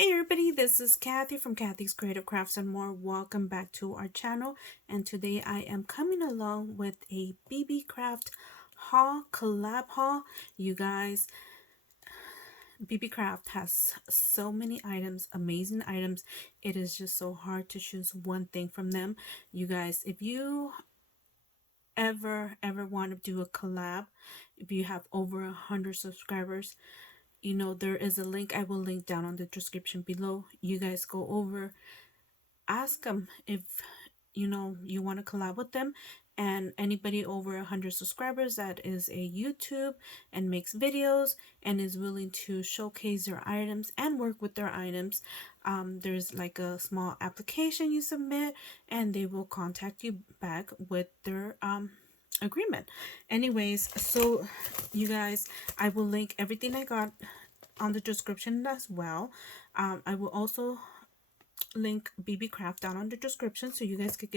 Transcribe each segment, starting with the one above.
Hi everybody, this is Kathy from Kathy's Creative Crafts and More. Welcome back to our channel, and today I am coming along with a Beebeecraft haul, collab haul. You guys, Beebeecraft has so many items, amazing items. It is just so hard to choose one thing from them. You guys, if you ever want to do a collab, if you have over 100 subscribers, you know there is a link. I will link down on the description below. You guys go over, ask them if you want to collab with them. And anybody over 100 subscribers that is a YouTube and makes videos and is willing to showcase their items and work with their items, there's like a small application you submit and they will contact you back with their agreement. Anyways, so you guys, I will link everything I got on the description as well. I will also link Beebeecraft down on the description so you guys could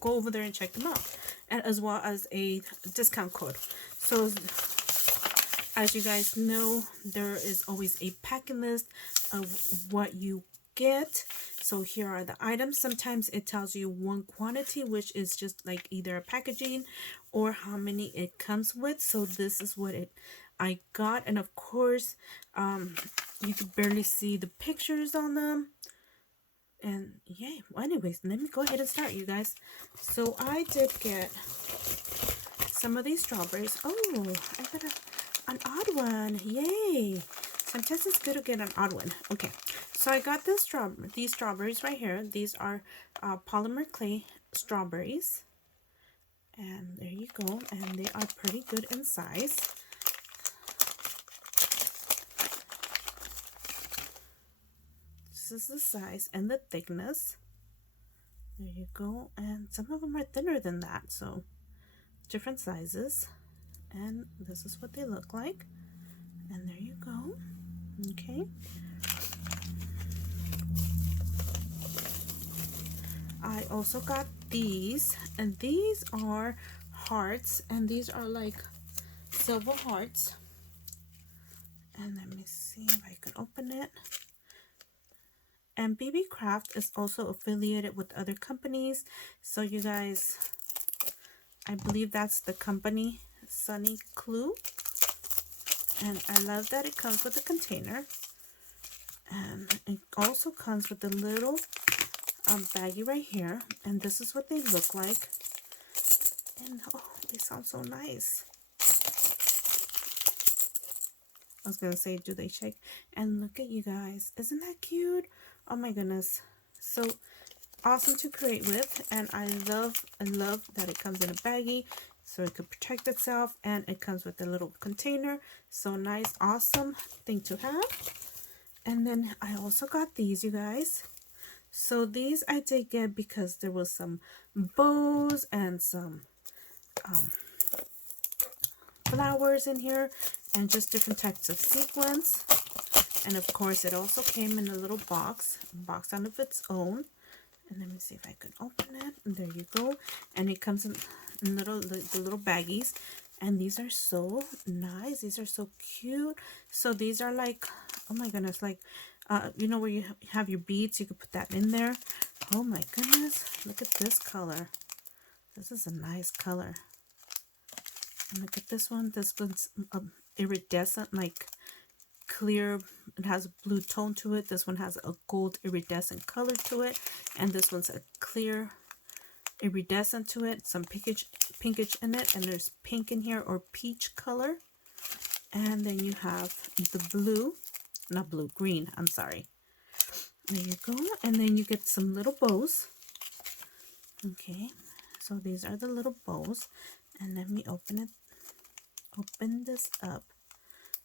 go over there and check them out, and as well as a discount code. So as you guys know, there is always a packing list of what you get. So here are the items. Sometimes it tells you one quantity, which is just like either a packaging or how many it comes with. So this is what I got, and of course you can barely see the pictures on them. And yay, well, anyways, let me go ahead and start, you guys. So I did get some of these strawberries. Oh, I got an odd one. Yay. Sometimes it's good to get an odd one. Okay, so I got these strawberries right here. These are polymer clay strawberries. And there you go. And they are pretty good in size. This is the size and the thickness. There you go. And some of them are thinner than that, so different sizes. And this is what they look like. And there you go. Okay. I also got these, and these are hearts, and these are like silver hearts. And let me see if I can open it. And Beebeecraft is also affiliated with other companies. So you guys, I believe that's the company, Sunny Clue. And I love that it comes with a container. And it also comes with a little baggie right here. And this is what they look like. And oh, they sound so nice. I was going to say, do they shake? And look at you guys. Isn't that cute? Oh my goodness. So awesome to create with. And I love that it comes in a baggie so it could protect itself. And it comes with a little container. So nice, awesome thing to have. And then I also got these, you guys. So these I did get because there was some bows and some flowers in here and just different types of sequins. And of course it also came in a little box on of its own. And let me see if I can open it. And there you go. And it comes in the little baggies. And these are so nice. These are so cute. So these are like, oh my goodness, like you know where you have your beads, you could put that in there. Oh my goodness, look at this color. This is a nice color. And look at this one. This one's iridescent, like clear. It has a blue tone to it. This one has a gold iridescent color to it. And this one's a clear iridescent to it. Some pinkish in it. And there's pink in here, or peach color. And then you have the blue. Not blue, green. I'm sorry. There you go. And then you get some little bows. Okay. So these are the little bows. And let me open this up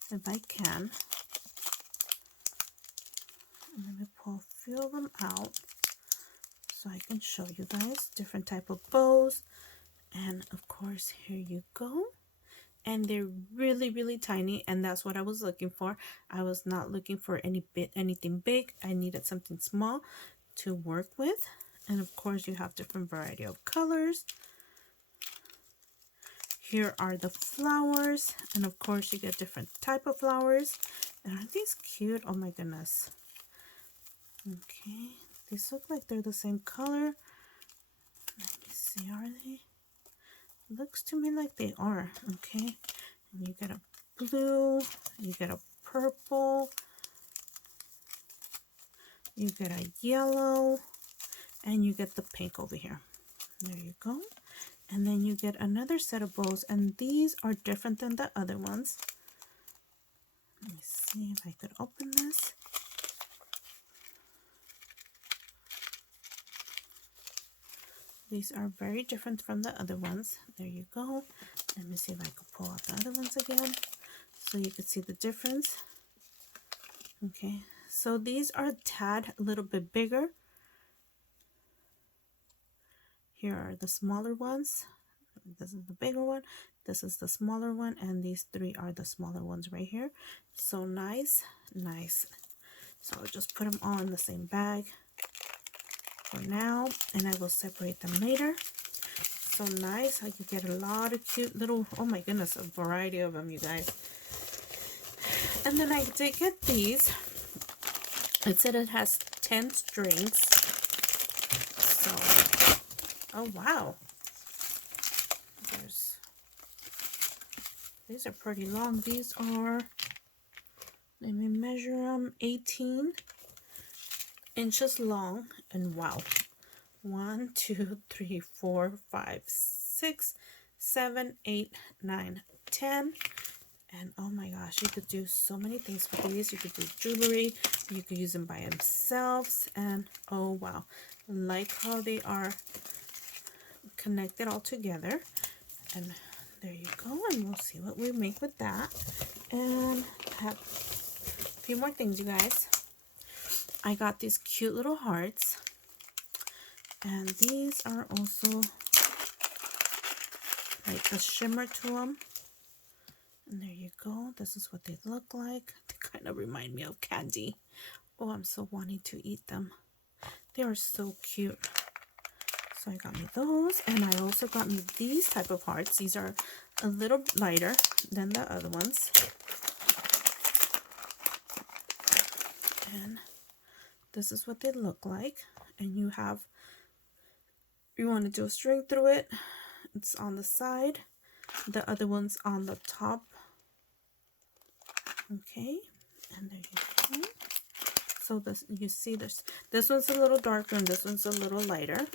if I can. And let me pull a few of them out so I can show you guys different type of bows. And of course, here you go. And they're really tiny, and that's what I was looking for. I was not looking for anything big. I needed something small to work with. And of course, you have different variety of colors. Here are the flowers, and of course you get different type of flowers. And aren't these cute? Oh my goodness. Okay, these look like they're the same color. Let me see, are they? Looks to me like they are. Okay, and you get a blue, you get a purple, you get a yellow, and you get the pink over here. There you go. And then you get another set of bows, and these are different than the other ones. Let me see if I could open this. These are very different from the other ones. There you go. Let me see if I could pull out the other ones again so you could see the difference. Okay, so these are a tad a little bit bigger. Here are the smaller ones. This is the bigger one, this is the smaller one, and these three are the smaller ones right here. So nice. So I'll just put them all in the same bag for now, and I will separate them later. So nice. I could get a lot of cute little, oh my goodness, a variety of them, you guys. And then I did get these. It said it has 10 strings. So, oh wow. These are pretty long. These are, let me measure them, 18 inches long. And wow, 1, 2, 3, 4, 5, 6, 7, 8, 9, 10. And oh my gosh, you could do so many things with these. You could do jewelry, you could use them by themselves, and oh wow, like how they are connected all together. And there you go, and we'll see what we make with that. And I have a few more things, you guys. I got these cute little hearts, and these are also like a shimmer to them. And there you go. This is what they look like. They kind of remind me of candy. Oh, I'm so wanting to eat them. They are so cute. So I got me those, and I also got me these type of hearts. These are a little lighter than the other ones. And this is what they look like. And you want to do a string through it. It's on the side. The other one's on the top. Okay, and there you go. So you see this one's a little darker and this one's a little lighter.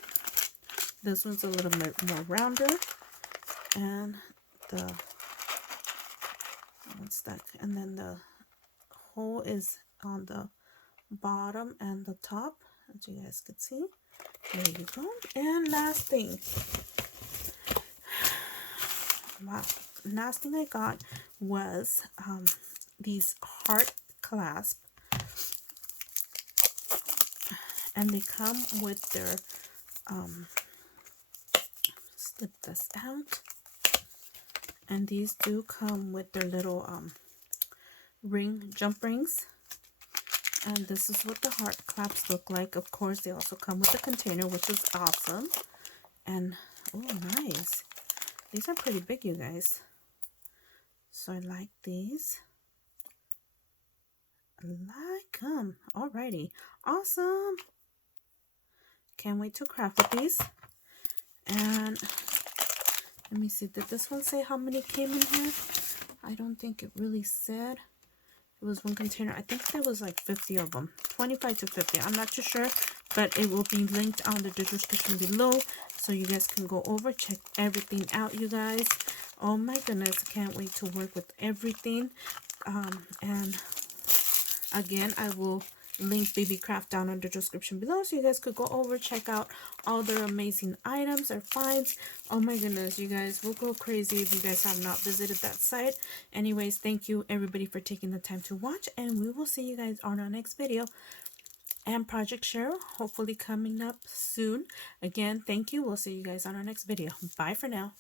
This one's a little bit more rounder, and and then the hole is on the bottom and the top, as you guys can see. There you go. And last thing, wow, last thing I got was these heart clasps, and they come with their slip this out, and these do come with their little jump rings. And this is what the heart clasps look like. Of course, they also come with a container, which is awesome. And oh, nice. These are pretty big, you guys. So I like these. I like them. Alrighty, awesome. Can't wait to craft with these. And let me see, did this one say how many came in here? I don't think it really said. It was one container. I think there was like 50 of them, 25 to 50. I'm not too sure, but it will be linked on the description below, so you guys can go over, check everything out, you guys. Oh my goodness, I can't wait to work with everything. And again, I will link Beebeecraft down in the description below, so you guys could go over, check out all their amazing items or finds. Oh my goodness, you guys will go crazy if you guys have not visited that site. Anyways, thank you everybody for taking the time to watch, and we will see you guys on our next video. And Project Cheryl, hopefully coming up soon. Again, thank you. We'll see you guys on our next video. Bye for now.